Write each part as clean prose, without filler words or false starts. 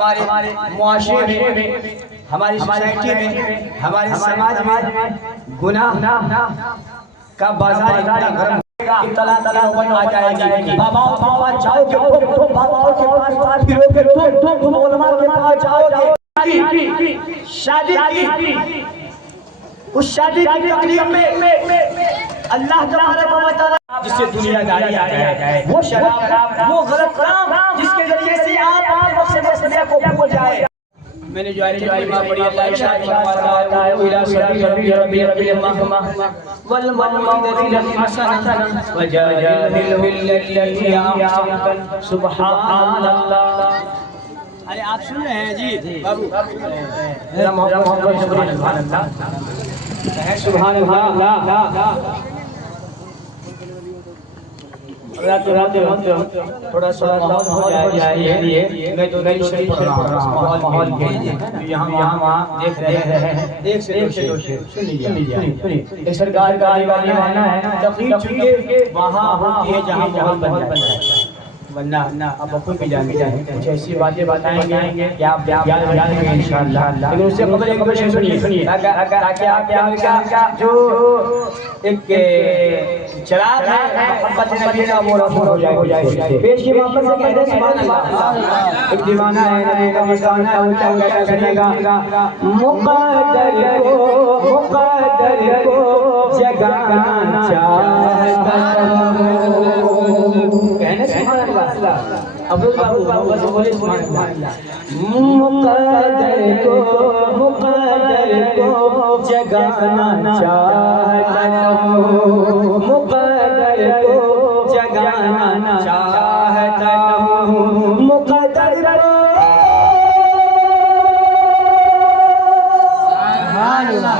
ہمارے معاشرے میں، ہماری سوسائٹی میں، ہمارے سماج میں گناہ کا بازار اتنا گرم کہ طلع نوبت آ جائے گی۔ باباؤں کے پاس جاؤ گے تو باباؤں کے پاس پھرو گے تو علماء کے پاس جاؤ گے۔ شادی کی اس شادی کی تقریب میں اللہ تبارک و تعالی جس سے دنیا داری آ جائے، وہ شراب، وہ غلط کام جس کے ذریعے سے آپ مقصد کو بھول جائے۔ میں نے جو آیت کریمہ پڑھی، اللہ ارشاد فرماتا ہے وَإِلَىٰ سَبِيلِ رَبِّكَ بِالْحِکْمَةِ وَالْمَوْعِظَةِ الْحَسَنَةِ وَجَادِلْهُمْ بِالَّتِي هِیَ أَحْسَنُ۔ سبحان اللہ۔ ارے آپ سن رہے ہیں جی بابو؟ میرا محمد سبحان اللہ، سبحان اللہ۔ تھوڑا سا ماحول ہو جائے، میں تو نہیں شریف پڑھ رہا ہوں، ماحول کے یہاں وہاں دیکھ رہے ہیں۔ ایک سے دو شعر سن لیجیے۔ ایک سرکار کا دیوانہ ہے، تقریر چونکہ وہاں ہوتی ہے جہاں ماحول بن جاتا ہے، ورنہ آپ خود بھی جانتے ہیں کچھ ایسی باتیں بتائیں گے کہ آپ جانیں گے انشاءاللہ۔ لیکن اس سے قبل شعر سنیے تاکہ آپ کا جو ایک چراغ ہے محبت نبی کا وہ روشن ہو جائے۔ پیش کی محبت سے کہتے ہیں سبحان اللہ۔ ایک دیوانہ ہے نبی کا مستانہ ہے، اونچا اونچا سنے گا مقدر کو جگانا چاہتا ہوں۔ کہنے سبحان اللہ۔ ابو بابو بولے سبحان اللہ۔ مقدر کو جگانا چاہتا ہوں، مقدر کو جگانا چاہتا ہوں،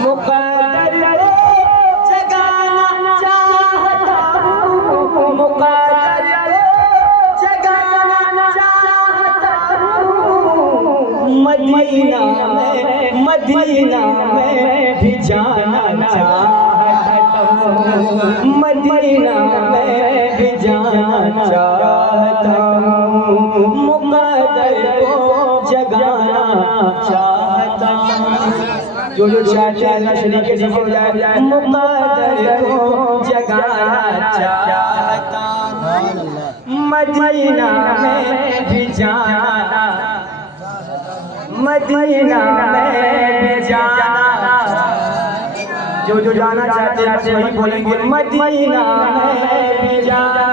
مقدر کو جگانا چاہتا ہوں، مقدر جگانا چاہتا ہوں، مدینہ میں بھی جانا چاہتا ہوں، مدینہ میں بھی جانا چاہتا ہوں، مقدر کو جگانا چاہتا ہوں۔ جو چاہتے ہیں شریک سے ہو جائے، مقدر کو جگانا چاہتا ہوں، مدینہ میں بھی جانا، مدینہ میں بھی جانا۔ جو جانا چاہتے ہیں وہی بولیں گے، مدینہ میں بھی جانا۔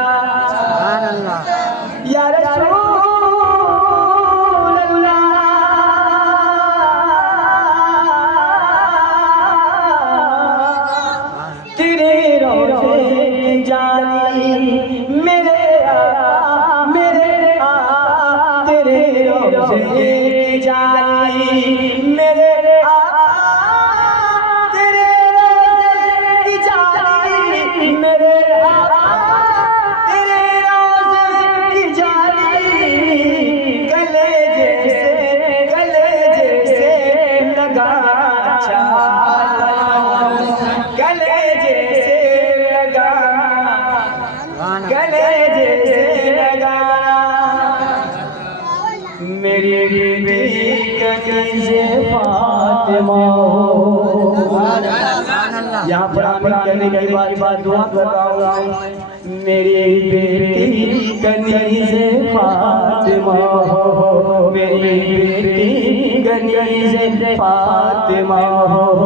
یا رسول اللہ تیرے روضے کی جانی، میرے آقا تیرے روضے کی جانی، میرے آقا تیرے روضے کی جانی، میرے آقا تیرے روضے کی جانی، گلے جیسے لگانا چاہتا ہوں، گلے جیسے لگانا، گلے جیسے لگانا۔ میری بیٹی کنیز فاطمہ ہو، یہاں پر آمین کہنے کی بات دعا کر رہا ہوں۔ میری بیٹی کنیز فاطمہ ہو، میری بیٹی کنیز فاطمہ ہو،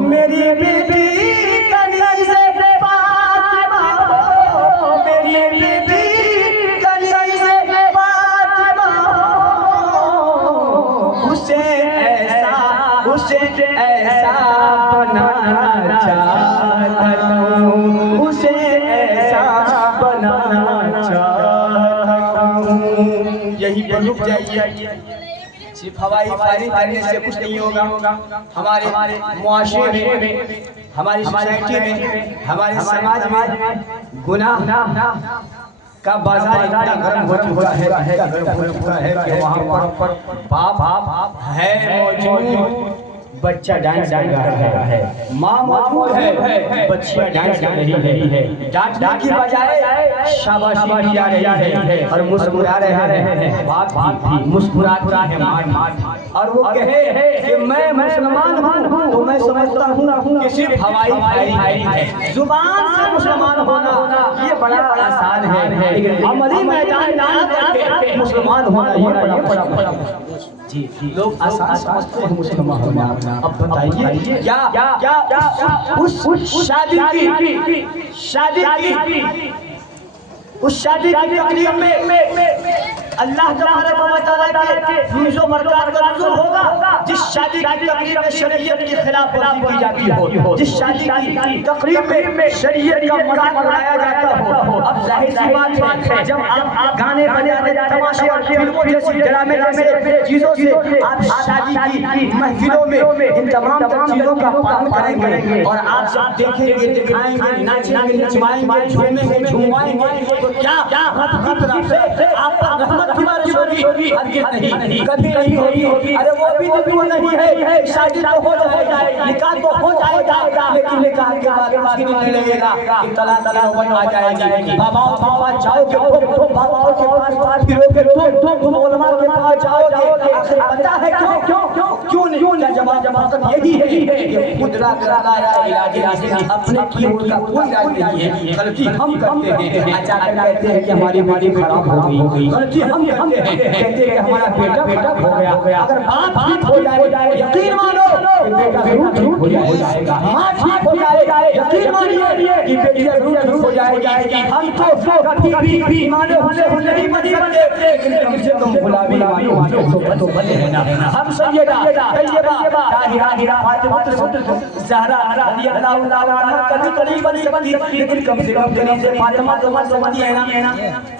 میری بیٹی کنیز فاطمہ ہو، میری بیٹی کنیز فاطمہ ہو، اسے ایسا بنانا چاہتا ہوں، اسے ایسا بنانا چاہتا ہوں۔ یہی پر رک جائیے، صرف ہوائی فائرنگ کرنے سے کچھ نہیں ہوگا۔ ہمارے معاشرے میں، ہماری سوسائٹی میں، ہمارے سماج میں گناہ کا بازار اتنا گرم ہو چکا ہے کہ وہاں پر باپ ہے موجود، بچہ ڈانس کر رہا ہے، ماں موجود ہے، بچہ ڈانس کر رہی ہے، ڈانٹنے کی بجائے شاباشی دی جا رہی ہے اور مسکرا رہے ہیں، باپ بھی مسکراتی ہے ماں، اور وہ کہے کہ میں مسلمان ہوں تو میں سمجھتا ہوں کہ صرف ہوائی بھائی ہے، زبان سے مسلمان ہونا یہ بڑا آسان ہے، لیکن عملی میدان میں آ کر کے مسلمان ہونا یہ بڑا جی لوگ آسان سمجھتے ہیں مسلمان ہونا۔ اب بتائیے کیا اس شادی کی تقریب میں اللہ تبارک و تعالیٰ کے فیض و برکات کا نزول ہوگا؟ جس شادی کی تقریب میں شریعت کی خلاف ورزی کی جاتی ہو، جس شادی کی تقریب میں شریعت کا مذاق اڑایا جاتا ہو، اب ظاہر سی بات ہے جب آپ گانے بجانے تماشے اور فلموں جیسی ڈرامے جیسے چیزوں سے آپ شادی کی محفلوں میں ان تمام چیزوں کا پالن کریں گے اور آپ سب دیکھیں گے، دکھائیں گے، ناچیں گے، نچوائیں گے، جھومیں گے، جھومائیں گے، تو کیا رب کی طرف سے آپ پر رحمت کی بارش ہوگی؟ ہرگز نہیں، کبھی نہیں ہوگی۔ ارے وہ بھی تو نہیں ہے، شادی تو ہو جائے گا، نکاح تو ہو جائے گا، لیکن نکاح کے بعد مشکل نہیں لگے گا کہ طلاق آ جائے گی۔ باباؤں کے پاس جاؤ گے، باباؤں کے پاس پھرو گے، تم علماء کے پاس جاؤ گے، آخر پتہ ہے کیوں نہیں؟ کیا جواب یہی ہے کہ خود را کرایا علاج نہیں، اپنے کیبورڈ کا کوئی علاج نہیں ہے، غلطی ہم کرتے ہیں، اچانک کہتے ہیں کہ ہماری بیٹی خراب ہو گئی، غلطی ہم کرتے ہیں، کہتے ہیں کہ ہمارا بیٹا ہو گیا۔ اگر باپ ٹھیک ہو جائے یقین مانو کہ بیٹا ضرور ٹھیک ہو جائے گا، ماں ٹھیک ہو جائے یقین مانیے کہ بیٹی ضرور ٹھیک ہو جائے گی۔ ہم تو کبھی بھی ایمان حسین نہیں بن سکتے، لیکن کم سے کم غلامی ایمان تو بنے رہنا۔ ہم سیدہ طیبہ طاہرہ فاطمہ زہرا رضی اللہ تعالیٰ عنہا کبھی تو نہیں بن سکتی، لیکن کم سے کم کنیز فاطمہ تو بن سکتی ہے نا؟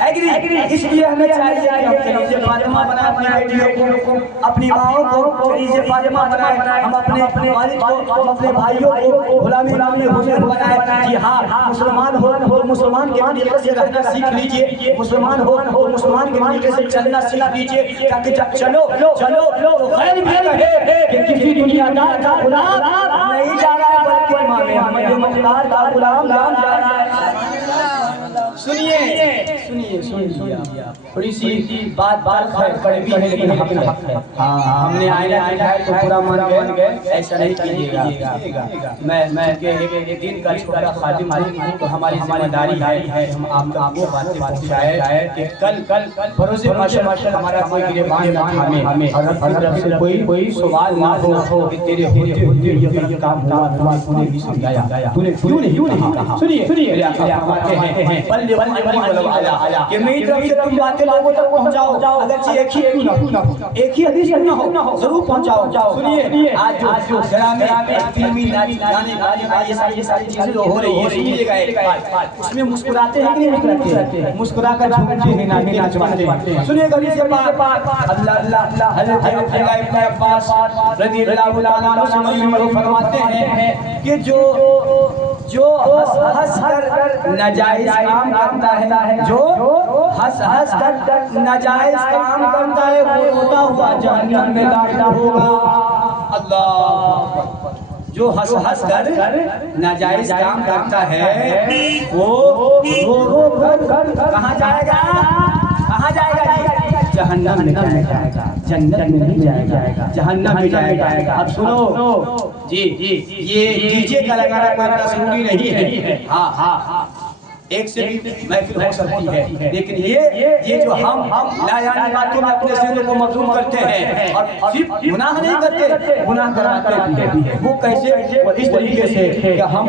ایگری؟ اس لیے ہمیں چاہیے کہ ہم کنیز فاطمہ بنائیں، اپنی بیٹیوں کو، اپنی ماؤں کو کنیز فاطمہ بنائیں، ہم اپنے والد کو، ہم اپنے بھائیوں کو غلامی حسین بنائیں۔ جی ہاں، مسلمان ہو تو مسلمان کے طریقے سے رہنا سیکھ لیجئے، مسلمان ہو تو مسلمان کے طریقے سے چلنا سیکھ لیجئے، تاکہ جب چلو تو غیر بھی کہے کہ کسی دنیا دار کا غلام نہیں جا رہا ہے، بلکہ امام احمد مختار کا غلام جا رہا ہے۔ سنیے تھوڑی سی بات کڑوی ہے لیکن حق ہے۔ ہم نے آئینہ دکھایا تو پورا مان گئے، ایسا نہیں کیجیے گا۔ میں ایک دن کا چھوٹا خادم ہوں تو ہماری ذمہ داری ہے ہم آپ کو باتیں پہنچائے کہ کل بروز محشر ہمارا کوئی گریبان نہ تھامے اور رب کی طرف سے کوئی سوال نہ ہو کہ تیرے ہوتے یہ کام ہوا تو نے بھی سمجھایا، تو نے کیوں نہیں کہا؟ سنیے آقا فرماتے ہیں کہ میری طرف سے تم باتیں لوگوں تک پہنچاؤ، اگرچہ ایک ہی حدیث نہ ہو ضرور پہنچاؤ۔ سنیے آج جو ڈرامے فلمی گانے یہ ساری چیزیں جو ہو رہی ہیں، سنیے گا ایک بات، اس میں مسکراتے ہیں کہ نہیں مسکراتے ہیں؟ مسکرا کر جھومتے ہیں، ناچتے ہیں۔ سنیے گا یہ بات، اللہ حضرت عبداللہ ابن عباس رضی اللہ تعالیٰ عنہ فرماتے ہیں کہ جو ہنس کر ناجائز کام کرتا ہے، جو ہنس کر ناجائز کام کرتا ہے وہ روتا ہوا جہنم میں داخل ہوگا۔ اللہ، جو ہنس کر ناجائز کام کرتا ہے وہ رو کر کہاں جائے گا؟ جہنم میں جائے گا، جنت میں نہیں جائے گا، جہنم میں جائے گا۔ اب سنو جی، یہ ڈی جے کا لگانا کوئی ضروری نہیں ہے، ہاں ایک سے بھی محفل ہو سکتی ہے، لیکن یہ جو ہم لا یعنی باتوں میں اپنے ذہن کو مغلوب کرتے ہیں اور صرف گناہ نہیں کرتے، گناہ کراتے بھی ہیں۔ وہ کیسے؟ وہ اس طریقے سے کہ ہم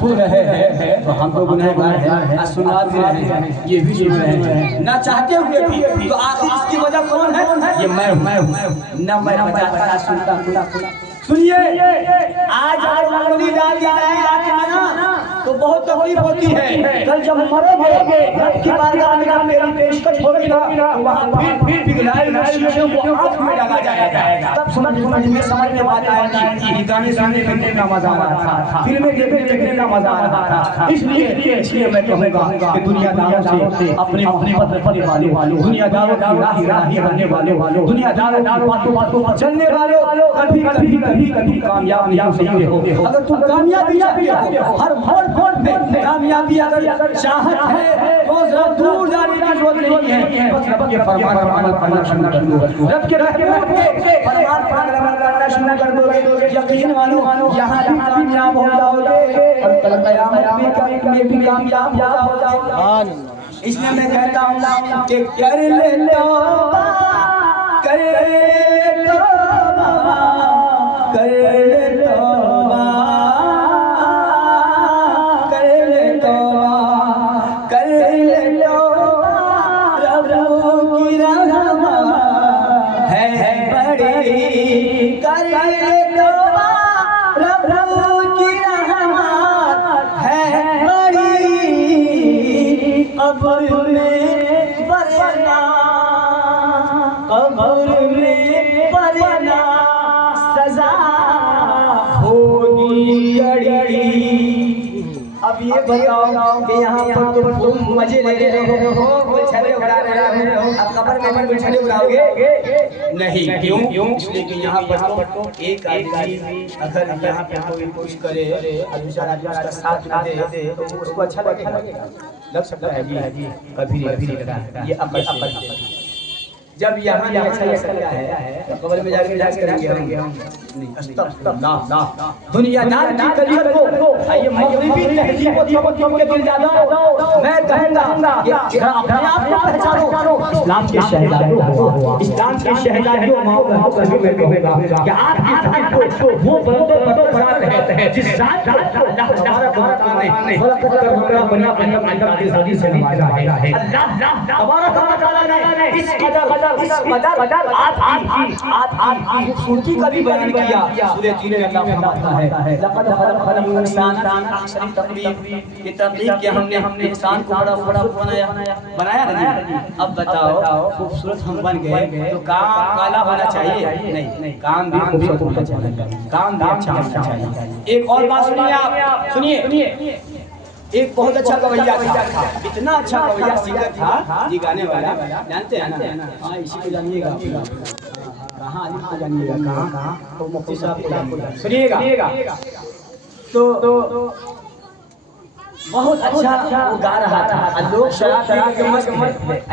سن رہے ہیں تو ہم تو گنہگار ہیں، سنا بھی رہے ہیں، یہ بھی سن رہے ہیں نہ چاہتے ہوئے بھی، تو آخر اس کی وجہ کون ہے؟ یہ میں ہوں، نہ میں بجاتا نہ سنتا۔ سنیے آج انگلی ڈال دی جائے آنکھ میں نا تو بہت تکلیف ہوتی ہے. کل جب مرو گے رب کی بارگاہ میں جب میری پیشکش ہوگی نا وہاں پھر پگھلائی ہوئی شیشوں کو آنکھ میں ڈالا جائے گا. تب سمجھ میں بات آئے گی کہ گانے سننے میں کتنا مزہ آ رہا تھا, فلمیں دیکھنے میں کتنا مزہ آ رہا تھا. اس لیے میں کہوں گا کہ دنیا داروں سے اپنے محبت رکھنے والوں, دنیا داروں کی راہی بننے والوں, دنیا داروں کی باتوں پر چلنے والوں کبھی کامیاب نہیں ہو سکتے ہو. اگر تم کامیابی چاہتے ہو, ہر موڑ پہ کامیابی اگر چاہت ہے تو دور جانے کی ضرورت نہیں ہے. بس رب کے فرمان پر عمل کرنا شروع کر دو. رب کے فرمان پر عمل کرنا شروع کر دو. یقین مانو یہاں بھی کامیاب ہو جاؤ گے اور کل قیامت میں بھی کامیاب ہو جاؤ گے. اس لیے میں کہتا ہوں کہ کر لے توبہ, کر لے توبہ, کر لے توبہ, کر لے توبہ, کر لے توبہ. رب کی رحمت ہے بڑی, کر لے توبہ. رب کی رحمت ہے بڑی, قبر میں ورنہ, قبر میں ورنہ سزا ہوگی کڑی. اب یہ بتاؤ کہ یہاں پر تم مزے لے رہے ہو, چھلے اڑا رہے ہو, اب قبر میں بھی چھلے اڑاؤ گے نہیں. کیوں؟ اس لیے کہ یہاں پر تو ایک آدمی اگر یہاں پہ کوئی کوشش کرے اور دوسرا آدمی اس کا ساتھ نہ دے تو اس کو اچھا لگ سکتا ہے جی, کبھی نہیں لگا. یہ عقل ہے. جب یہاں اچھا لگ سکتا ہے تو قبر میں جا کے کریں گے ہم نہیں. استغفر اللہ. دنیا دار کی طریقت کو یہ مغربی تہذیب و تمدن کے دل زیادہ میں کہوں گا کہ اپنے آپ کو پہچانو. اسلام کے شہزادوں, اسلام کے شہزادوں ماؤں میں کہوں گا کہ آپ کی ذات کو وہ برقرار رہتے ہیں جس ذات کو اللہ تبارک و تعالی نے خلقت کر بنا آدم کی ذاتی سے نوازا ہے. اللہ تبارک و تعالی نے اس قدر آپ کی خوبصورتی کا بھی بیان کیا. سورہ 3 میں اللہ فرماتا ہے لقد خلقنا الانسان فی احسن تقویم. یہ تخلیق کہ ہم نے انسان کو بڑا بنایا نہیں. اب بتاؤ خوبصورت ہم بن گئے تو کام کالا ہونا چاہیے نہیں, کام بھی خوبصورت ہونا چاہیے, کام بھی اچھا ہونا چاہیے. ایک اور بات سنیے آپ, سنیے. ایک بہت اچھا گویا تھا, اتنا اچھا گویا سنگر تھا جی, گانے والا جانتے ہیں نا, ہاں اسی کو جانیے گا. کہاں علی کو جانیے گا, کہاں تو مفتی صاحب کو سنیے گا. تو بہت اچھا وہ گا رہا تھا. لوگ شراب کے مست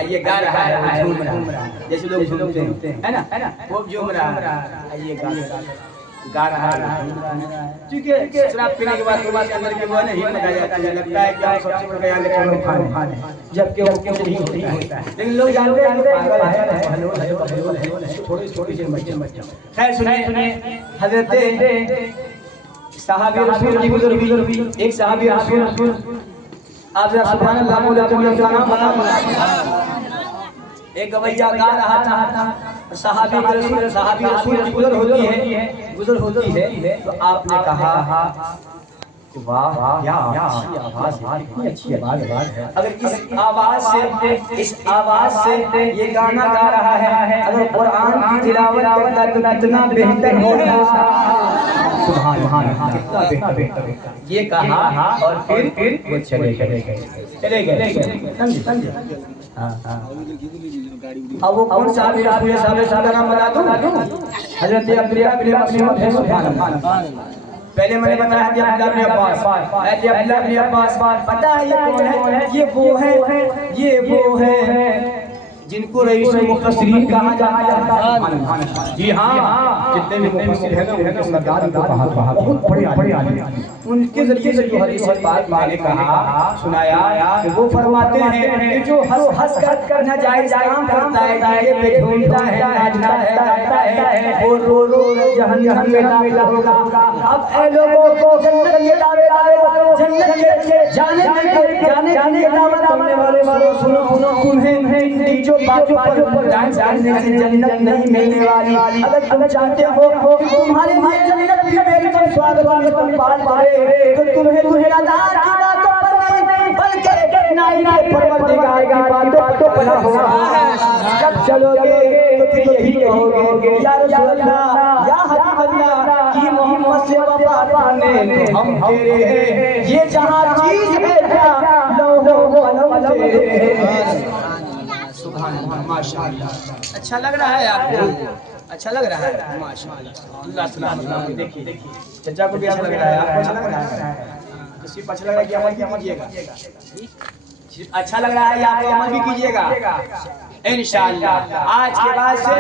یہ گا رہا ہے, جھوم رہا ہے جیسے لوگ جھومتے ہیں نا, وہ جھوم رہا ہے, یہ گا رہا ہے. کیونکہ شراب پینے کے بعد اندر کے وہ نہیں ہمت آ جاتی ہے, لگتا ہے کہ سب سے بڑا بیان لے کھانے, جبکہ وہ کچھ نہیں ہوتا ہے. لیکن لوگ جانتے ہیں کہ پاگل ہے, چھوٹی سی بچہ. خیر سنیے, حضرت صحابی رسول کی گزری. ایک صحابی رسول, آپ ذرا سبحان اللہ بولے تو یہ نام بنا. ایک گویا گا رہا تھا, صحابی رسول کی گزر ہوتی ہے تو آپ نے کہا واہ کیا اچھی آواز ہے. اگر اس آواز سے یہ گانا گا رہا ہے, اگر قرآن کی تلاوت کرتا تو کتنا بہتر ہوگا. سبحان اللہ, کتنا بہتر. یہ کہا اور پھر وہ چلے گئے. سمجھے. اب وہ کون صحابی صاحب کا نام بتا دوں, حضرت عبداللہ بن مسعود ہے. سبحان اللہ. پہلے میں نے بتایا کہ عبداللہ بن عباس, پتہ ہے یہ کون ہے؟ یہ وہ ہے جن کو رئیس المفسرین کہا جاتا ہے. جی ہاں, جتنے بھی مفسر ہیں ان کے سردار کو کہا, بہت بڑے عالم. ان کے ذریعے سے جو حدیث پاک میں نے کہا سنایا کہ وہ فرماتے ہیں کہ جو ہنس کر ناجائز کام کرتا ہے, یہ پہ ڈھونڈتا ہے, ناچتا ہے, گاتا ہے, وہ رو جہنم میں داخل ہوگا۔ اب اے لوگوں جنت کے دعوے والے جنت کے جانے کی دعوت کرنے والے سنو تمہیں جو باتوں پر ڈانس کرنے سے جنت نہیں ملنے والی، اگر تم چاہتے ہو کہ تمہارے لیے جنت بھی میری تو سوادگی تم پال پائے تو تمہیں دنیا دار کی باتوں پر نہیں بلکہ نائی کے پروردگار کی باتوں پر ہوگا۔ جب چلو گے تو پھر یہی کہو گے یا رسول اللہ یا حبیب اللہ کی محمد سے وفا پانے تو ہم تیرے ہیں، یہ جہاں چیز ہے کیا لوح و قلم تیرے ہیں۔ سبحان اللہ، ماشاءاللہ، اچھا لگ رہا ہے آپ کو؟ اچھا لگ رہا ہے؟ ماشاءاللہ، اللہ سلامت۔ دیکھیے چچا کو بھی اچھا لگ رہا ہے، آپ کو اچھا لگ رہا ہے؟ کسی کو اچھا لگ رہا ہے کہ عمل بھی کیجیے گا؟ اچھا لگ رہا ہے یا آپ عمل بھی کیجیے گا انشاءاللہ۔ آج کے بعد سے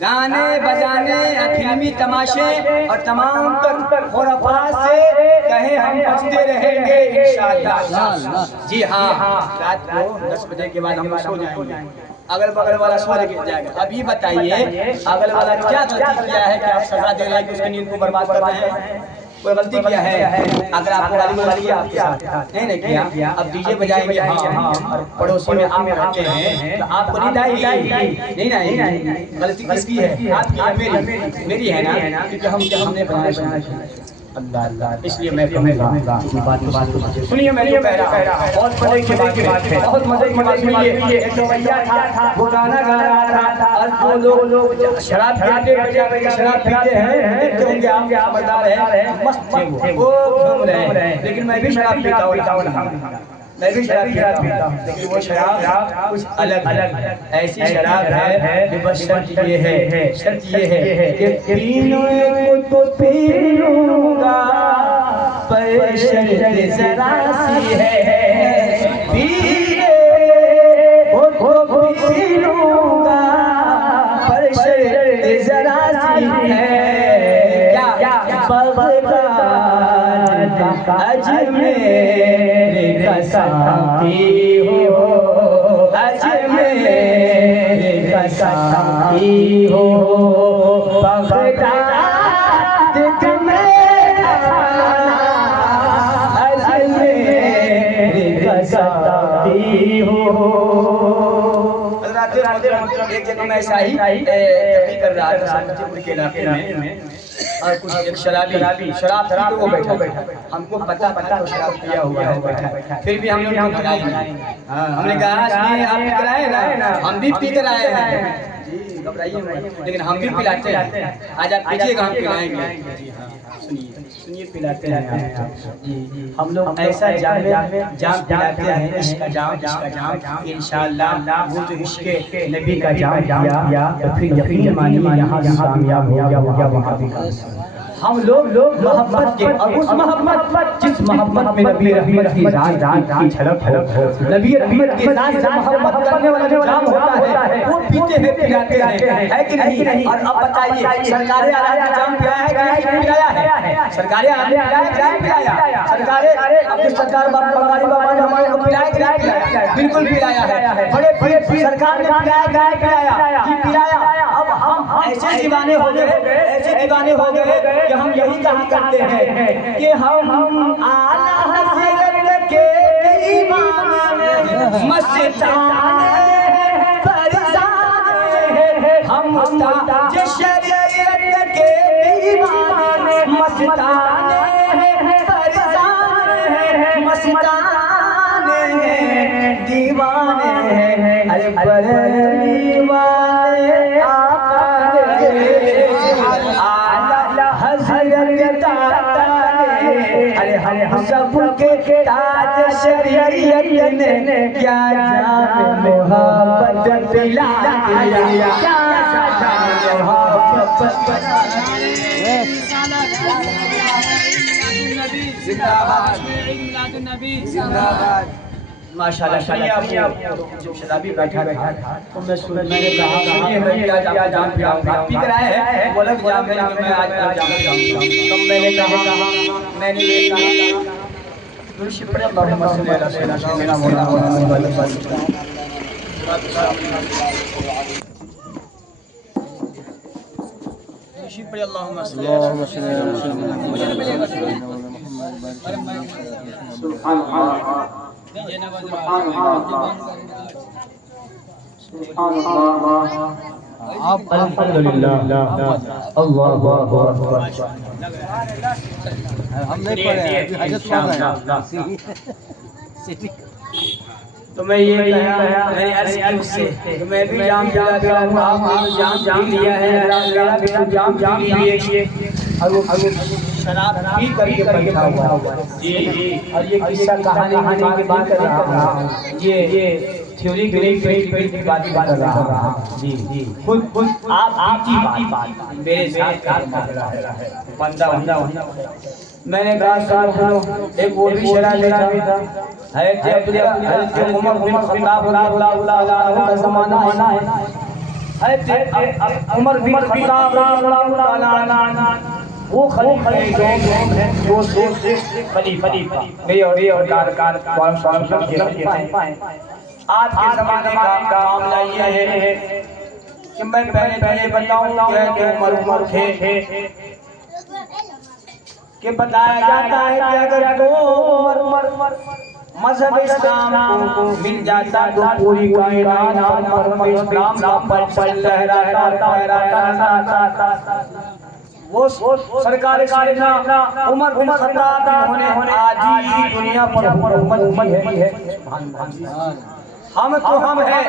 گانے بجانے فلمی تماشے اور تمام تر خرافات سے کہیں ہم بچتے رہیں گے انشاءاللہ۔ جی ہاں، رات کو 10 بجے کے بعد ہم لوگ سو جائیں گے، اگل بغل والا سو جائے گا۔ اب یہ بتائیے اگل والا کیا غلطی کیا ہے کہ آپ سزا دے رہے ہیں کہ اس کی نیند کو برباد کر رہے ہیں؟ کوئی غلطی کیا ہے؟ اگر آپ کو غلطی کیا آپ کے ساتھ نہیں کیا، اب ڈی جے بجائیں گے ہاں پڑوسی میں آپ رہتے ہیں تو آپ کو نیند آئے گی نہیں آئے گی؟ غلطی کس کی ہے؟ آپ کی ہے میری ہے نا، کیونکہ ہم نے بنایا اللہ، اس لیے میں کہوں گا سنیے میں جو کہہ رہا ہوں بہت مزے کی بات ہے، بہت مزے کی بات سنیے۔ ایک رویہ تھا، وہ گانا گا رہا تھا اور جو لوگ شراب پیتے ہیں دیکھتے ہوں گے آپ کے آمدار ہیں مست تھے، وہ گھوم رہے ہیں، لیکن میں بھی شراب پیتا ہوں، میں بھی شراب پیتا ہوں، لیکن وہ شراب کچھ الگ ایسی شراب ہے کہ بس شرط یہ ہے کہ پینے کو تو پی لوں گا پر شرط ذرا سی ہے، پینے کو پی لوں گا پر شرط ذرا سی ہے، کیا بغداد کا اجمیر کا ساقی ہو، اجمیر کا ساقی ہو، بغداد کا میرا اجمیر کا ساقی ہو۔ ایک جگہ میں ایسا ہی تقریر کر رہا تھا سمجھے پور کے علاقے میں، اور کچھ ایک شرابی شراب پیتے وہ بیٹھا، ہم کو پتہ تو شراب پیا ہوا ہے بیٹھا، پھر بھی ہم نے ان کو بھگائی نہیں، ہم نے کہا آپ پی کر آئے نا، ہم بھی پی کر آئے ہیں، جی گھبرائیے مت، لیکن ہم بھی پلاتے ہیں، آج آپ پیجیے گا ہم پلائیں گے، جی ہاں سنیے پلاتے ہیں ہم لوگ ایسا جام پلاتے ہیں، عشق کا جام انشاءاللہ، وہ جو عشق نبی کا جام کیا تو پھر یقین مانیے یہاں کامیاب ہو گیا وہاں بھی کامیاب۔ ہم لوگ محبت کے اور اس محبت جس محبت میں نبی رحمت کی ذات کی جھلک ہو، نبی رحمت کی ذات سے محبت کرنے والا جو جام ہوتا ہے وہ پیتے ہیں پلاتے ہیں، ہے کہ نہیں؟ اور اب بتائیے سرکار اعلیٰ کا جام پلایا ہے کہ نہیں پلایا ہے؟ سرکار اعلیٰ پلایا، سرکار عبد الستار بنگالی بابا نے ہمارے کو پلایا کہ نہیں پلایا؟ بالکل پلایا ہے، بڑے سرکار نے پلایا کہ پلایا۔ اب ہم ایسے دیوانے ہو گئے کہ ہم یہی کہا کرتے ہیں کہ ہم اعلیٰ حضرت کے دیوانے مستانے فرزانے، ہم تاج شریعت کے دیوانے مستانے فرزانے، مستانے دیوانے ارے بریلی والے آقا ارے ہم سب کے تاج شریعت نے کیا جام محبت پلایا، کیا جام محبت پلایا۔ زندہ باد ماشاءاللہ۔ جب شرابی بیٹھا تو میں نے کہا سنیے میں کیا جام پلاؤں گا، پی کر آئے ہیں، وہ الگ جام ہے لیکن میں آج کا جام پلاؤں گا۔ تب میں نے کہا درشی پڑے اللہم صلی علی سیدنا مولانا تشریف پڑھیے اللہم صلی علی سبحان اللہ سبحان اللہ الحمدللہ اللہ اکبر. ہم نہیں پڑھے حاجت پڑھ رہے ہیں. تو میں یہ کہا میں نے عرض کی سے کہ میں بھی جام پلاتا ہوں آپ نے جام لیا ہے میرا بھی جام لیے اور وہ شراب پی کر کے بیٹھا ہوا ہے. جی اور یہ قصہ کہانی کی بات کر رہا ہوں. یہ تھیوری کی بات کر رہا ہوں. جی خود آپ کی بات میرے ساتھ کام کر رہا ہے بندہ. میں نے کہا صاحب ایک وہ بھی شرابی تھا حضرت عمر بن خطاب رضی اللہ عنہ کا زمانہ ہے. حضرت عمر بن خطاب رضی اللہ عنہ وہ خلیفہ ہیں جو خلیفہ اور کار آج کے زمانے کا معاملہ یہ ہے کہ میں پہلے بتاؤں کہ عمر تھے کہ بتایا جاتا ہے کہ اگر دو عمر مذہب اسلام کو مل جاتا تو پوری کائنات مذہب اسلام پر لہراتا. وہ سرکار کائنہ عمر بن خطاب انہوں نے آج ہی دنیا پر حکومت کی ہے. ہم تو ہم ہیں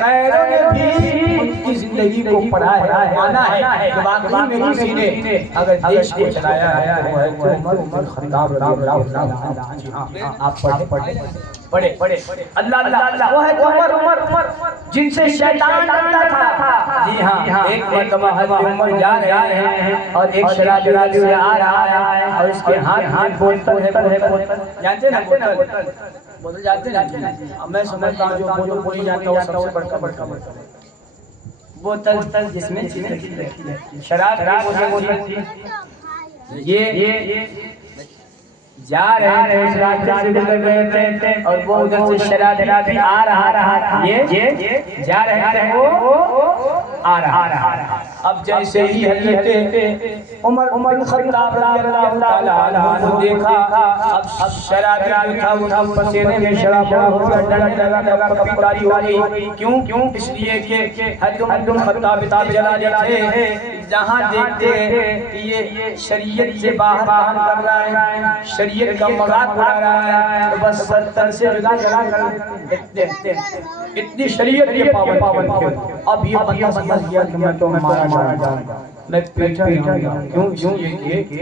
غیروں نے بھی ان کی زندگی کو پڑھا ہے مانا ہے کہ واقعی میں کسی نے اگر دیش کو چلایا ہے وہ ہے عمر بن خطاب رضی اللہ عنہ. آپ پڑھے اللہ وہ ہے عمر جن سے شیطان ڈرتا تھا. جی ہاں ایک مرتبہ حضرت عمر جا رہے ہیں اور ایک شرابی سے آ رہا ہے اور اس کے ہاتھ بوتل ہے. جانتے ہیں نا بوتل جاتے ہیں. اب میں سمجھتا ہوں جو بوتل بولی جاتا ہے سب سے بڑا بوتل جس میں شراب کی بوتل تھی. یہ جا رہے ہیں اس راستے سے گزر رہے تھے اور وہ ادھر سے شراب آ رہا تھا. یہ جا رہے تھے وہ آ رہا. اب جیسے ہی حضرت عمر بن خطاب رضی اللہ تعالی عنہ کو دیکھا اب شراب تھا وہ پسینے میں شراب ڈرنے لگا کپکاری ہو گئی. کیوں؟ اس لیے کہ حضرت عمر بن خطاب جلالہ تھے جہاں دیکھتے ہیں کہ یہ شریعت سے باہر کام کر رہا ہے شریعت کا مذاق اڑا رہا ہے تو بس تن سے جدا کر اتنی شریعت کے پابند تھے. اب یہ بندہ سمجھ گیا کہ میں تو مارا جاؤں گا میں پیٹا جاؤں گا. کیوں یہ کہ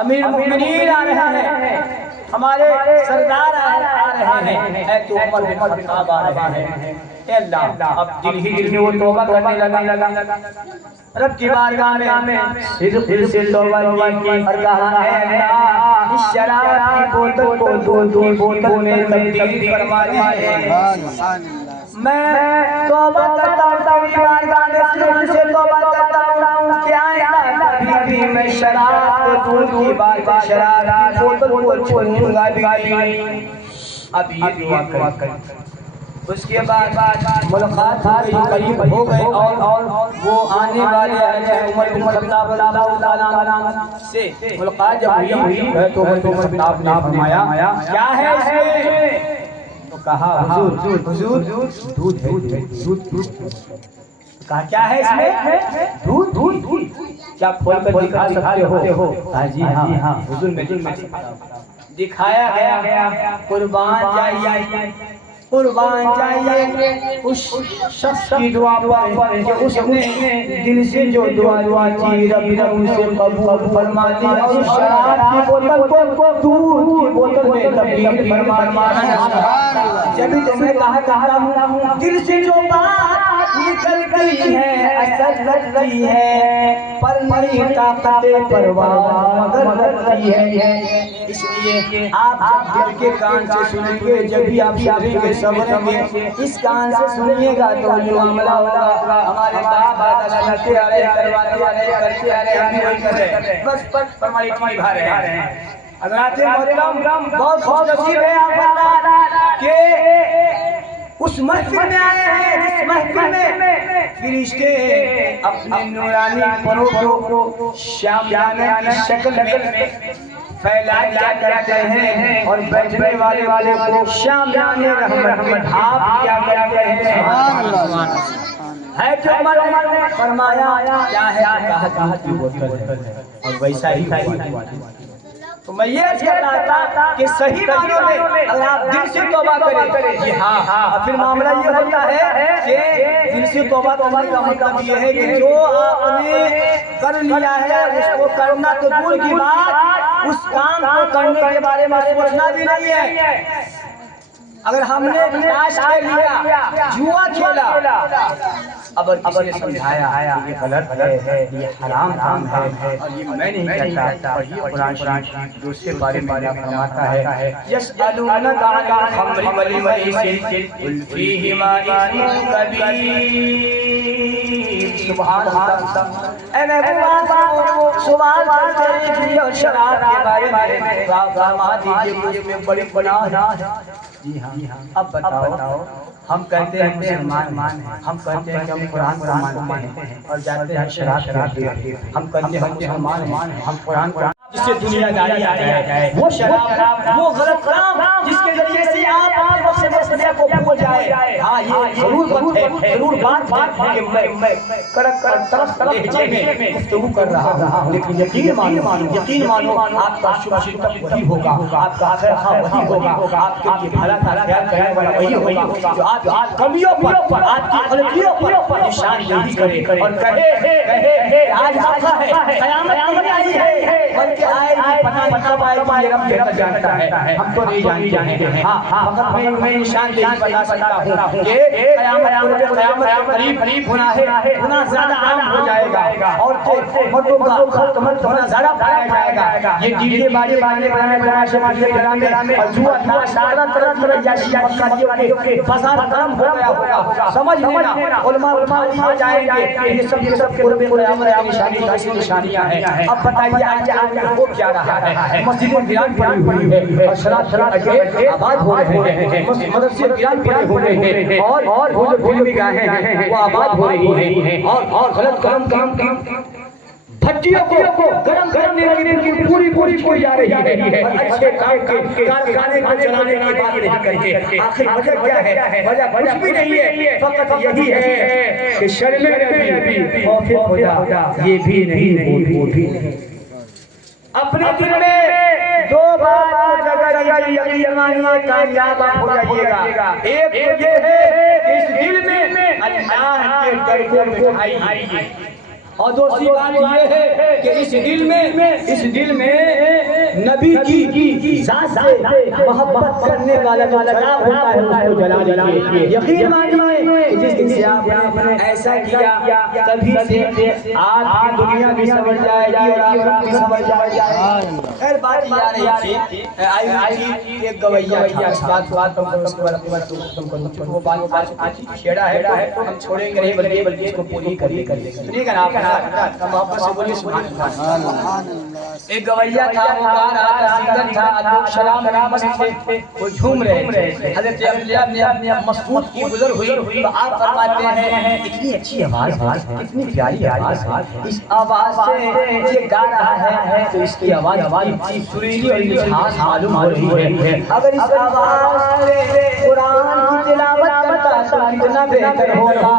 امیر المؤمنین آ رہے ہیں ہمارے سردار آ رہے ہیں اے تو عمر بن خطاب آ رہے ہیں. اے اللہ اب دل میں وہ توبہ کرنے لگا رب کی بارگاہ میں صدق سے توبہ کی اور کہا اے اللہ اس شراب کی بوتل کو دودھ کی بوتل میں تبدیل فرما دیجیے. میں توبہ کرتا ہوں تیری بارگاہ میں صدق سے توبہ کرتا ہوں کہ آئندہ کبھی میں شراب کو دودھ کی بارگاہ شراب کی بوتل کو چھوڑوں گا بھی. اب یہ دعا کریں. اس کے بعد ملاقات قریب ہو گئے اور وہ آنے والے عمر بن خطاب رضی اللہ عنہ سے ملاقات جب ہوئی تو عمر بن خطاب نے فرمایا کیا ہے اس میں؟ تو کہا حضور دودھ ہے. کہا کیا ہے اس میں؟ دودھ. کیا کھول کر دکھا سکتے ہو؟ جی ہاں حضور میں دکھایا گیا. قربان جائیے اس شخص کی دعا پر کہ اس نے دل سے جو دعا کی رب نے اسے قبول فرما دی اور شراب کی بوتل کو دودھ کی بوتل میں تبدیل فرما دی. جب تمہیں کہا ہوں دل سے جو بات نکلتی ہے اثر لگتی ہے پر نہیں طاقت پرواز مگر لگتی ہے. اس لیے آپ جب دل کے کان سے سنیں گے جب بھی آپ شادی کے سمجھیں گے اس کان سے سنیے گا تو جو عملہ ہوگا ہمارے باپ دادا کرتے آ رہے کرتے آ رہے ہم بھی وہی کر رہے ہیں بس فرمائی نبھا رہے ہیں. حضرات محترم بہت خوش نصیب ہے آپ کہ اس محفل میں آئے ہیں جس محفل میں فرشتے اپنے نورانی پروں کو شام دانے کی شکل میں پھیلا دیا کرتے ہیں اور بیٹھنے والے کو شام دانے رحمت میں ڈھانپ دیا کرتے ہیں۔ ہے جو عمر نے فرمایا کیا ہے؟ کہا کی بوتل ہے اور ویسا ہی ہوا۔ تو میں یہ عرض کر رہا تھا کہ صحیح معنوں میں اگر آپ دل سے توبہ کریں، جی ہاں، اور پھر معاملہ یہ ہوتا ہے کہ دل سے توبہ کرنے کا مطلب یہ ہے کہ جو آپ نے کر لیا ہے اس کو کرنا تو دور کی بات، اس کام کو کرنے کے بارے میں سوچنا بھی نہیں ہے۔ اگر ہم نے تاش کھیل لیا، جوا کھیلا، اب کسی نے سمجھایا یہ غلط ہے، یہ حرام کام ہے اور یہ میں نہیں کہتا، اور یہ قرآن شریف جو اس کے بارے میں اللہ فرماتا ہے یسألونک عن الخمر والمیسر قل فیہما اثم کبیر۔ سبحان اللہ، اے محبوب سوال کرتے ہیں جی اور شراب کے بارے میں فرما دیجیے اس میں بڑی گناہ ہے۔ جی ہاں، اب بتاؤ، ہم کہتے ہیں مسلمان ہیں، ہم کہتے ہیں کہ ہم قرآن کو مانتے ہیں اور جاتے ہیں شراب پیتے ہیں، ہم کہتے ہیں ہم مسلمان ہیں، ہم قرآن جس سے دنیا داری آ جائے، وہ شراب، وہ غلط کام جس کے ذریعے سے آپ مسئلے کو بھول جائے۔ ہاں یہ ضرور بات ہے، ضرور بات ہے کہ میں کڑک تلخ لہجے میں گفتگو کر رہا ہوں، لیکن یقین مانو آپ کا شبہ تک وہی ہوگا، آپ کا خیر خواہ وہی ہوگا، آپ کے لیے بھلا خیال کرنے والا وہی ہوگا جو آپ کی کمیوں پر، آپ کی غلطیوں پر نشاندہی کرے اور کہے آج موقع ہے، قیامت نہیں آئی ہے بلکہ آئے گی، پتہ کب آئے گی یہ رب بہتر جانتا ہے، ہم تو نہیں جانتے ہیں۔ ہاں فقط میں نشاندہی بتا سکتا ہوں کہ قیامت کے قریب گناہ زیادہ عام ہو جائے گا، عورتیں مردوں کا خلط ملط ہونا زیادہ پایا جائے گا، یہ ڈی جے باجے گانے بنانے تماشے ڈرامے اور جوا تاش طرح جیسی مکاریوں کے بازار گرم ہو گیا ہوگا، سمجھ لینا علماء آ جائیں گے، یہ سب قرب قیامت کی نشانیاں ہیں۔ اب بتائیے آج ہو کیا رہا ہے؟ مسجد ویران پڑی ہوئی ہے اور شراب اڈے آباد ہو رہے ہیں، مدرسے ویران پڑے ہوئے ہیں اور وہ جو فلمی گاہیں ہیں وہ آباد ہو رہی ہیں اور غلط کام بھٹیوں کو گرم کرنے کی پوری کی جا رہی ہے اور اچھے کام کے کارخانے کو چلانے کی بات نہیں کرتے۔ آخر وجہ کیا ہے؟ وجہ کچھ بھی نہیں ہے، فقط یہی ہے کہ شرم نبی خوف خدا یہ بھی نہیں وہ بھی نہیں۔ اپنے دل میں دو بات جگہ یقین مانیے کامیاب ہو جائیے گا۔ ایک تو یہ ہے کہ اس دل میں اللہ کے ڈر کو بٹھائیے، اور دوسری بات یہ ہے کہ اس دل میں نبی کی ذات سے محبت کرنے والا جو چراغ ہوتا ہے اس کو جلا دیجیے۔ یقین مانیے کہ جس دن سے آپ نے ایسا کیا تبھی سے آپ کی دنیا بھی سمجھ جائے گی اور آخرت بھی سمجھ جائے گی۔ خیر بات یہ آ رہی تھی، ایک گویا تھا، اس بات وہ بات چھیڑا ہے ہم چھوڑیں گے نہیں بلکہ اس کو پوری کرنے کا نام محبت سے بولیے سبحان اللہ۔ ایک گویا تھا، وہ گا رہا تھا، سنگر تھا، لوگ شراب مست تھے، وہ جھوم رہے تھے۔ حضرت عبداللہ نے مسعود کی گزر ہوئی تو آپ فرماتے ہیں اتنی اچھی آواز، اتنی پیاری آواز، اس آواز سے یہ گا رہا ہے تو اس کی آواز سریلی اور مٹھاس معلوم ہو رہی ہے۔ اگر اس آواز سے قرآن کی تلاوت کرتا تو کتنا بہتر ہوگا۔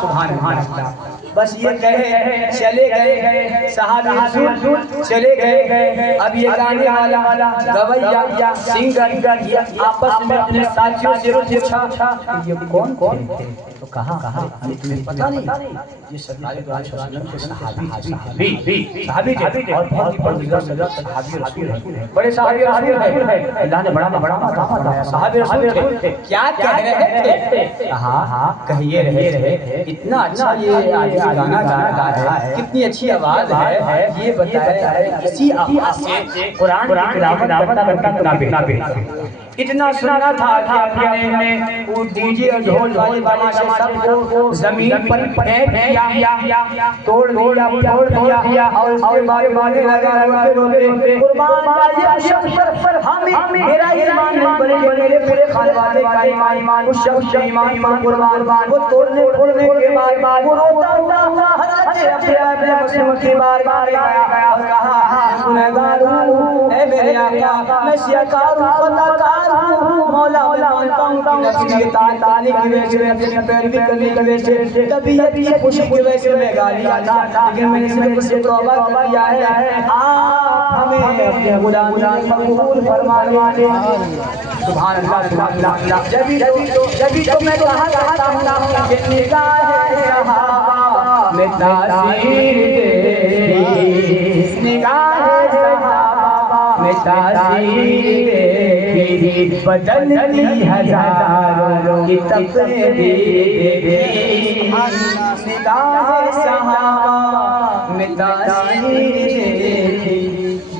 سبحان اللہ۔ بس یہ کہے چلے گئے صحابی رسول، چلے گئے۔ اب یہ گانے والا گویا سنگر یہ آپس میں اپنے ساتھیوں سے پوچھا یہ کون تھے؟ تو کہا تمہیں پتہ نہیں یہ سرکار دو علیہ وسلم کے صحابی تھے اور بہت ہی پرمزہ صحابی رسول ہیں، بڑے صحابی رسول ہیں، اللہ نے بڑا عطا فرمایا، صحابی رسول تھے۔ کیا کہہ رہے تھے؟ کہا کہیے رہے اتنا اچھا یہ آج گانا گا رہا ہے، کتنی اچھی آواز ہے، یہ بتائے اسی آواز سے قرآن کی تلاوت کرتا کتنا بہتر۔ اتنا سننا تھا کہ اپنے وہ ڈیجے اور ڈھول والے سے سب کو زمین پر پھینک دیا، توڑ دیا اور اس کے بعد بانے لگا روتے قربان جائے ہم میرا ایمان نہیں بلکہ میرے پورے خاندان کا ایمان، اس شخص کے ایمان پر قربان وہ توڑنے کے بعد وہ روتا ہوا حضرت اپنے مسلم کی بارگاہ گیا اور کہا گنہگار ہوں اے میرے آقا، میں سیاکار ہوں، خطاکار ہوں، مولا میں مانتا ہوں کہ نفسی اطاعت کرنے کی وجہ سے، اپنی پیروی کرنے کی وجہ سے، طبیعت کی خوشی کی وجہ سے میں گالی آتا، لیکن میں نے اس سے توبہ کر لیا ہے، آپ ہمیں اپنے غلامی قبول فرمائے۔ سبحان اللہ سبحان اللہ۔ جبھی تو میں کہا کرتا ہوں کہ نگاہ صحابہ میں تاثیر دے، نگاہ صحابہ میں تاثیر دے، بدلتی ہزاروں کی تقدیر، نگاہ صحابہ میں تاثیر دے،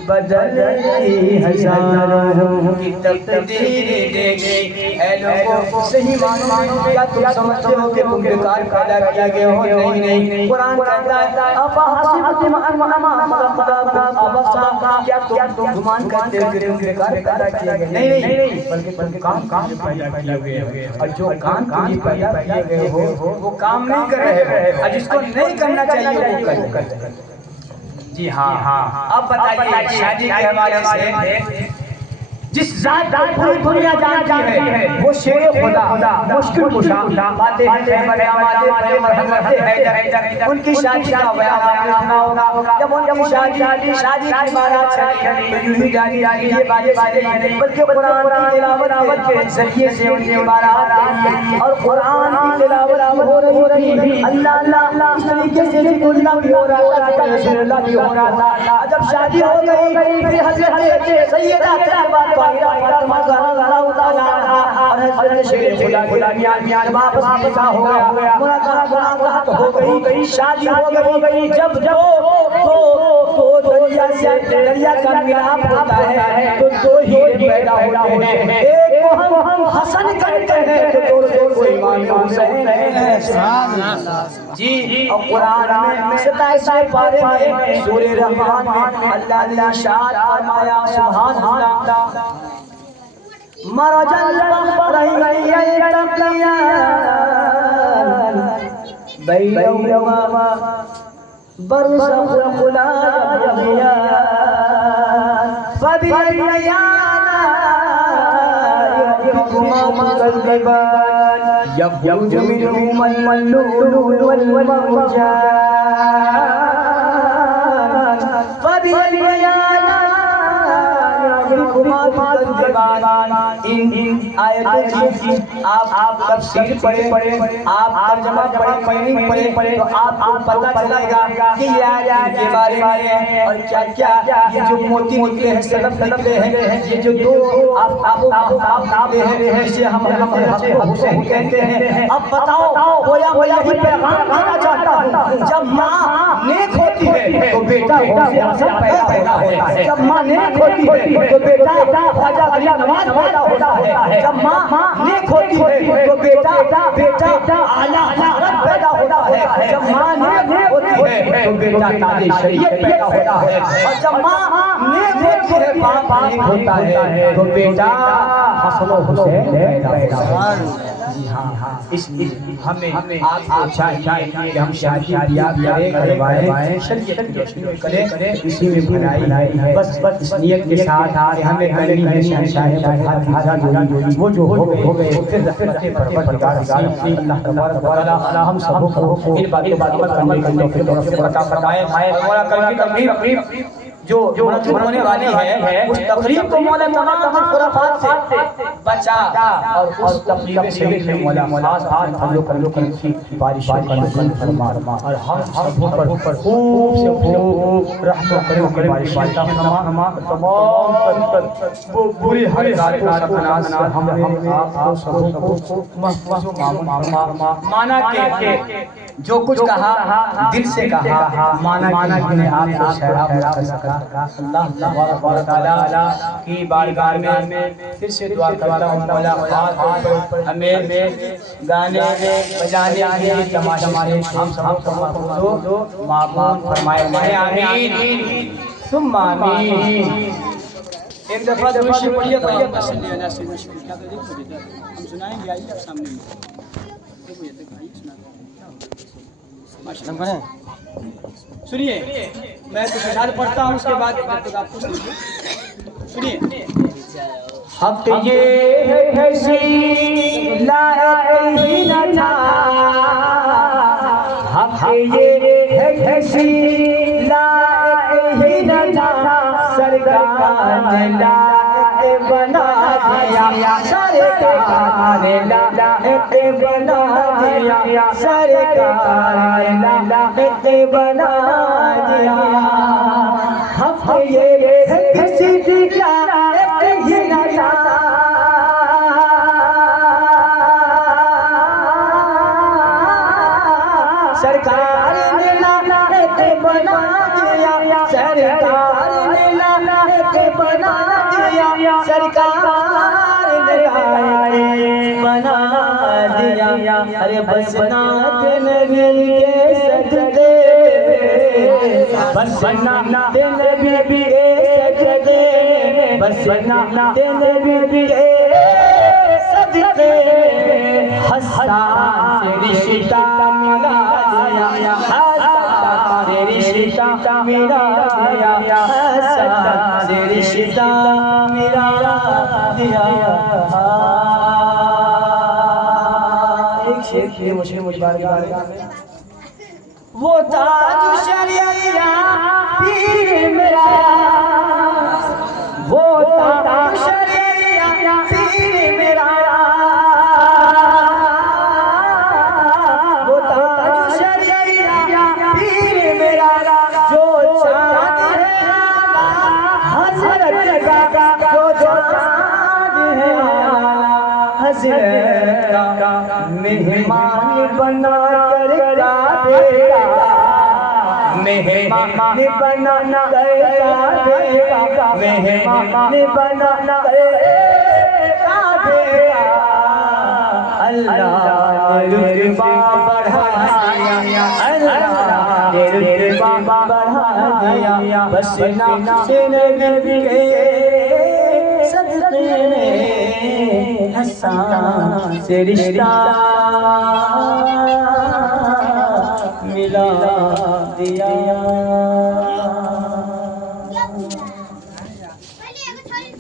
بدلتی ہزاروں کی تقدیر دے گی۔ اے لوگوں صحیح معنوں کیا تم سمجھتے ہو کہ تم بیکار پیدا کیا گئے ہو؟ نہیں، قرآن کہتا ہے افحسبتم انما خلقناکم عبثا، کیا تم گمان کرتے ہو کہ تم بیکار پیدا کیے گئے؟ نہیں، بلکہ تم کام پیدا کیے گئے ہو، اور جو کام تم پیدا کیے گئے ہو وہ کام نہیں کر رہے ہو، اور جس کو نہیں کرنا چاہیے وہ کرتے ہیں۔ جی ہاں، اب بتائیے شادی کے حوالے سے جس ذات کو پوری دنیا جانتی ہے وہ شیر خدا، مشکل کشا، فاتح پیغمبر آماد حضرت حیدر، ان کی شادی کا بیان آپ نے سنا ہوگا۔ جب ان کی شادی کی بارات چلی تو یوں ہی جاری یہ باتیں، بلکہ قرآن کی تلاوت کے ذریعے سے ان کی بارات آئی اور قرآن کی تلاوت ہو رہی تھی، اللہ اللہ اس طریقے سے ذکر اللہ بھی ہو رہا تھا، رسول اللہ بھی ہو رہا تھا۔ جب شادی ہو گئی پھر حضرت سیدہ طیبہ اور حضرت شیر خدا کے درمیان واپس نکاح ہو گیا، ملاقات ہو گئی، شادی ہو گئی۔ جب دریا کا ملاپ ہوتا ہے تو دو ہی پیدا ہوتے ہیں، ایک کو ہم حسن کہتے ہیں تو دوسرے کو امام حسین ہیں۔ جی، اور قرآن میں 27 پارے میں سورہ رحمان میں اللہ نے ارشاد فرمایا سبحان اللہ مرج البحرین یلتقیان بینہما برزخ لا یبغیان فبأي آلاء ربكما تكذبان یخرج منهما اللؤلؤ والمرجان فبأي ان آیتوں کی آپ تفسیر پڑھیں، آپ ترجمہ پڑھیں تو آپ کو پتہ چلے گا کہ یہ آیات کے بارے میں اور کیا یہ جو موتی نکلے ہیں، سلف نکلے ہیں، یہ جو دو آفتاب نکلے ہیں جسے ہم حسین کہتے ہیں۔ اب بتاؤ گویا میں یہی پیغام دینا چاہتا ہوں، جب ماں نیک ہوتی ہے تو بیٹا غوث اعظم پیدا ہوتا ہے، جب ماں نیک ہوتی ہے تو بیٹا خواجہ غریب نواز پیدا ہوتا ہے، جب ماں نیک ہوتی ہے تو بیٹا اعلیٰ حضرت پیدا ہوتا ہے، جب ماں نیک ہوتی ہے تو بیٹا تاج شریعت پیدا ہوتا ہے، اور جب ماں نیک ہوتی ہے باپ نیک ہوتا ہے تو بیٹا حسن و حسین پیدا ہوتا ہے۔ جی ہاں، ہمیں آپ کو چاہیے کہ ہم شادی بیاہ کروائیں، شریعت کی روشنی میں کریں، اسی میں بھلائی ہے، بس اس نیت کے ساتھ ہمیں کرنی ہے شہنشاہ وہ جو ہو گئے پھر رحمت پروردگار اللہ تبارک و تعالی ہم سب کو ان باتوں پر عمل کرنے کی توفیق عطا فرمائے۔ مولا کریم کی تقریب جو منعقد ہونے والی ہے اس تقریب کو مولا تمام خرافات سے بچا اور اس تقریب سے مولا خاص ہم لوگ کی بارشوں کا نزول فرما اور ہم سبوں پر خوب سے خوب رحمت و کرم کی بارش عطا فرما۔ تمام وہ بری حرکات کو ہم آپ کو سبوں کو محفوظ و معمون فرما۔ مانا کہ جو کچھ کہا دل سے کہا، مانا کہ ہم نے آپ کو شعر کر سکتا اللہ تبارک و تعالی کی بارگاہ میں پھر سے دعا کرتا ہوں مولا خدا ہمیں گانے بجانے کے تماشے ہم سب کو معقول فرمائے آمین ثم آمین. ایک دفعہ درود پڑھیے ہم سنائیں گے. آئیے آپ سامنے سنیے. میں کچھ اشعار پڑھتا ہوں اس کے بعد جب تک آپ کو سنیے. حق یہ ہے سی لائق ہی نہ تھا. حق یہ ہے سی لائق ہی نہ تھا. سرکار نے لائق بنا دیا. سرکار نے لائق بنا دیا. سرکار نے لائق بنا دیا. حق یہ ہے کسی لائق ہی نہ تھا. سرکار نے لائق بنا دیا. سرکار نے لائق بنا دیا. سرکار نے لائق بنا دیا. ارے بس نات نبی کے سجدے. بس نات نبی کے سجدے. بس نات نبی کے سجدے. حسان سے رشتہ ملایا. حسان سے رشتہ ملایا. حسان سے رشتہ ملایا. ایک شیر کی مجھ بارگاہ میں وہ تاج شریعہ پیر میرا. وہ تاج شریعہ پیر میرا. وہ تاج شریعہ پیر میرا. جو چاند ہے حضرت کا. جو چاند ہے حضرت کا. مہمان بنا کر کعبے کا. مہمان بنا کر کعبے کا. مہمان بنا کر کعبے کا. اللہ نے رتبہ بڑھایا. اللہ نے رتبہ بڑھا دیا. بس نات نبی کے صدقے میں حسان سے رشتہ ملا دیا.